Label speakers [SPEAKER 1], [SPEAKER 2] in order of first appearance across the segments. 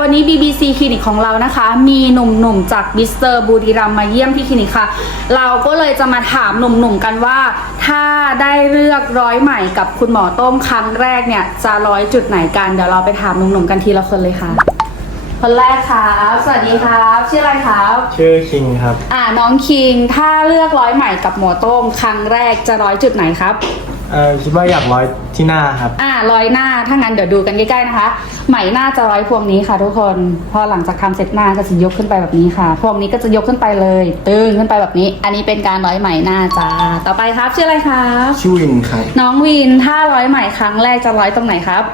[SPEAKER 1] วันนี้ BBC คลินิกของเรานะคะ มีหนุ่มๆจากบิสเตอร์บูรีรัมย์มาเยี่ยมที่คลินิกค่ะ เราก็เลยจะมาถามหนุ่มๆกันว่า ถ้าได้เลือกร้อยใหม่กับคุณหมอต้มครั้งแรกเนี่ยจะร้อยจุดไหนกันเดี๋ยวเราไปถามหนุ่มๆกันทีละคนเลยค่ะ คนแรกครับสวัสดีครับชื่ออะไรครับ
[SPEAKER 2] ชื่อคิงครับ
[SPEAKER 1] อ่าน้องคิงถ้าเลือกร้อยใหม่กับหมอต้มครั้งแรกจะร้อยจุดไหนครับ
[SPEAKER 2] เอ่อคิดว่าอยากร้อยที่หน้าครับ
[SPEAKER 1] อ่าร้อยหน้าถ้างั้นเดี๋ยวดูกันใกล้ๆนะคะไหมหน้าจะร้อยพวงนี้ค่ะ ทุกคนพอหลังจากทำเสร็จหน้าก็จะยกขึ้นไปแบบนี้ค่ะ พวงนี้ก็จะยกขึ้นไปเลย ตึงขึ้นไปแบบนี้ อันนี้เป็นการร้อยไหมหน้าจ้าต่อไปครับชื่ออะไรครับ
[SPEAKER 2] ชื่อวินครับ
[SPEAKER 1] น้องวินถ้าร้อยไหมครั้งแรกจะร้อยตรงไหนครับ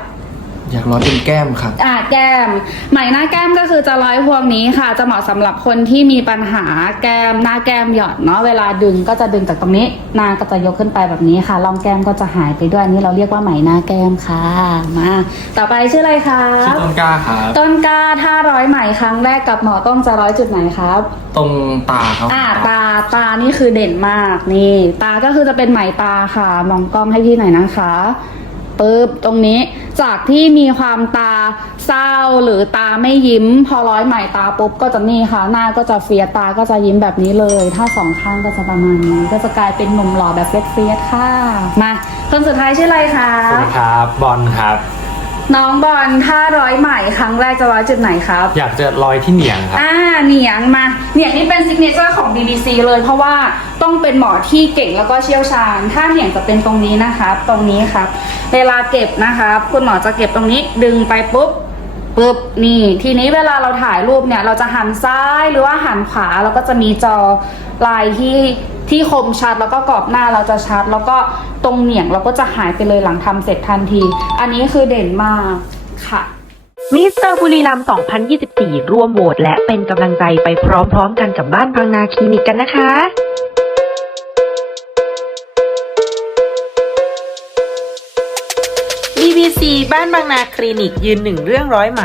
[SPEAKER 2] อยากร้อยเป็นแก้มครับ
[SPEAKER 1] อ่าแก้มไหมหน้าแก้มก็คือจะร้อยพวงนี้ค่ะ จะเหมาะสำหรับคนที่มีปัญหาแก้มหน้าแก้มหย่อนเนาะเวลาดึงก็จะดึงจากตรงนี้หน้าก็จะยกขึ้นไปแบบนี้ค่ะร่องแก้มก็จะหายไปด้วยอันนี้เราเรียกว่าไหมหน้าแก้มค่ะมาต่อไปชื่ออะไรคะ
[SPEAKER 2] ชื่อต้นกล้าครับ
[SPEAKER 1] ต้นกล้าถ้าร้อยไหมครั้งแรกกับหมอต้มจะร้อยจุดไหนครับ
[SPEAKER 2] ตรงตาครับ
[SPEAKER 1] อ่าตาตานี่คือเด่นมากนี่ ตาก็คือจะเป็นไหมตาค่ะ มองกล้องให้พี่หน่อยนะคะ ปึ๊บตรงนี้จากที่มีความตาเศร้าหรือตาไม่ยิ้ม พอร้อยใหม่ตาปุ๊บก็จะนี่ค่ะ หน้าก็จะเฟียตาก็จะยิ้มแบบนี้เลย ถ้าสองข้างก็จะประมาณนี้ ก็จะกลายเป็นหนุ่มหล่อแบบเฟียสค่ะ มาคนสุดท้ายชื่ออะไรคะ
[SPEAKER 3] สวัสดีครับบอลครับ
[SPEAKER 1] น้องบอลถ้าร้อยไหมครั้งแรกจะร้อยจุดไหนครับ
[SPEAKER 3] อยากจะลอยที่เหนียงครับ
[SPEAKER 1] อ่าเหนียงมาเหนียงนี่เป็นซิกเนเจอร์ของ BBC เลยเพราะว่าต้องเป็นหมอที่เก่งแล้วก็เชี่ยวชาญ ถ้าเหนียงจะเป็นตรงนี้นะคะตรงนี้ครับ เวลาเก็บนะคะคุณหมอจะเก็บตรงนี้ดึงไปปุ๊บ ปุ๊บนี่ ทีนี้เวลาเราถ่ายรูปเนี่ย เราจะหันซ้ายหรือว่าหันขวาแล้วก็จะมีจอลายที่ที่คมชัดแล้วก็กรอบหน้าเราจะชัด แล้วก็ตรงเหนียงเราก็จะหายไปเลยหลังทำเสร็จทันที อันนี้คือเด่นมากค่ะ
[SPEAKER 4] มิสเตอร์บุรีรัมย์2024 ร่วมโหวตและเป็นกำลังใจไปพร้อมๆกันกับบ้านบางนาคลินิกกันนะคะ
[SPEAKER 5] PVC บ้านบางนาคลินิกยืนหนึ่งเรื่องร้อยไหม